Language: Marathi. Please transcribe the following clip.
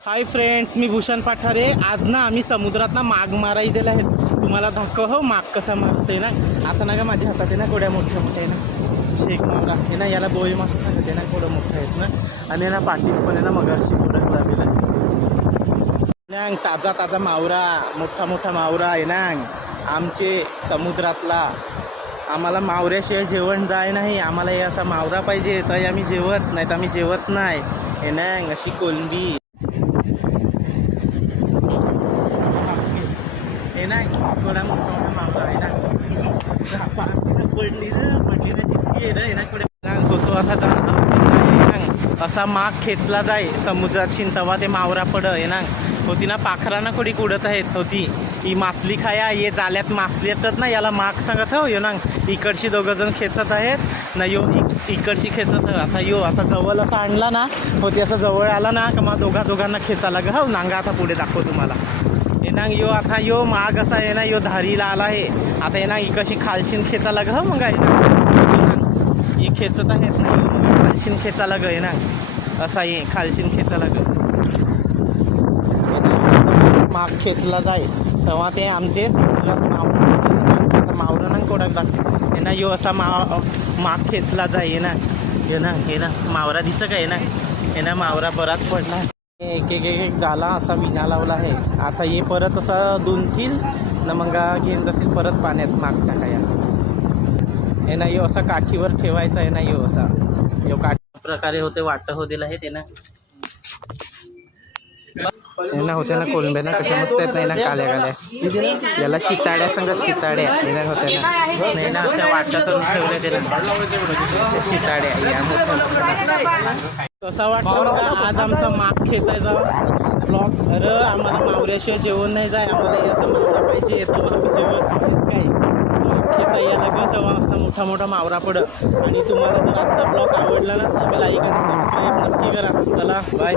हाय फ्रेंड्स, मी भूषण पाठारे. आज ना आम्ही समुद्रात ना माग माराई दिले आहेत. तुम्हाला दाखव हो माग कसा मारते ना. आता ना का माझ्या हातात आहे ना कोड्या मोठ्या मोठ्या आहे ना. शेक मावरा आहे ना, याला बोई मासा सांगते ना. कोडं मोठं आहेत ना. आणि ना पाठीत पण आहे ना मगरची कोडं लागलेलं ना. ताजा ताजा मावरा, मोठा मोठा मावरा आहे ना आमचे समुद्रातला. आम्हाला मावऱ्याशिवाय जेवण जाय नाही. आम्हाला हे असा मावरा पाहिजे तर आम्ही जेवत नाही तर आम्ही जेवत नाही. हे ना अशी कोलंबी हे ना थोडा मोठा मोठा मावरा आहे ना. पडली ना जितकी आहे ना कुठे होतो असा जातो असा माग खेचला जाय समुद्रात शिंतवा ते मावरा पड आहे ना. होती ना पाखरानं कोडी उडत आहेत. होती ही मासली खाया ये जाल्यात मासली येतात ना, याला माग सांगत हो यो ना. इकडची दोघं जण खेचत आहेत ना. यो इकडची खेचत. आता यो आता जवळ असा आणला ना. होती असं जवळ आला ना का मग दोघांना खेचायला ग हो नांगा. आता पुढे दाखव तुम्हाला हे ना. यो आता यो माग असा आहे ना, यो धारीला आला आहे. आता हे ना इकडची खालशीन खेचायला ग हो मग आहे ना. हे खेचत आहेत ना. यो मग खालशीन खेचायला ग आहे ना. असा ये खालशीन खेचायला ग माग खेचला जाय तेव्हा ते आमचे समुद्रात मावरं ना कोडाक दाखव हे ना. यो असा माग खेचला जाय ना. हे ना मावरा दिसत काय ना. हे ना मावरा बराच पडला. एक एक एक झाला असा विना लावला आहे. आता हे परत असं धुनतील ना मग घेऊन जातील परत पाण्यात माग टाकाया. हे ना यो असा काठीवर ठेवायचा आहे ना. यो असा यो काठी प्रकारे होते वाटं हो दिलं आहे ते ना. हे ना होते ना कोलंब्या ना कशा मस्त आहेत नाही ना. काल्या काल्या याला शिताड्या सांगत. शिताड्या हे ना होत्या ना. नाही ना अशा वाटा करून ठेवल्या ते ना शिताड्या या मोठ्या. कसा वाटला आज आमचा माग खेचायचा ब्लॉग. अरे आम्हाला मावऱ्याशिवाय जेवण नाही जाय. आम्हाला असं मावरा पाहिजे तेव्हा आम्ही जेवण आहेत काय. माग खेचा यायला लागेल तेव्हा असा मोठा मोठा मावरा पडत. आणि तुम्हाला जर आजचा ब्लॉग आवडला ना तर लाईक आणि सबस्क्राईब नक्की करा. चला बाय.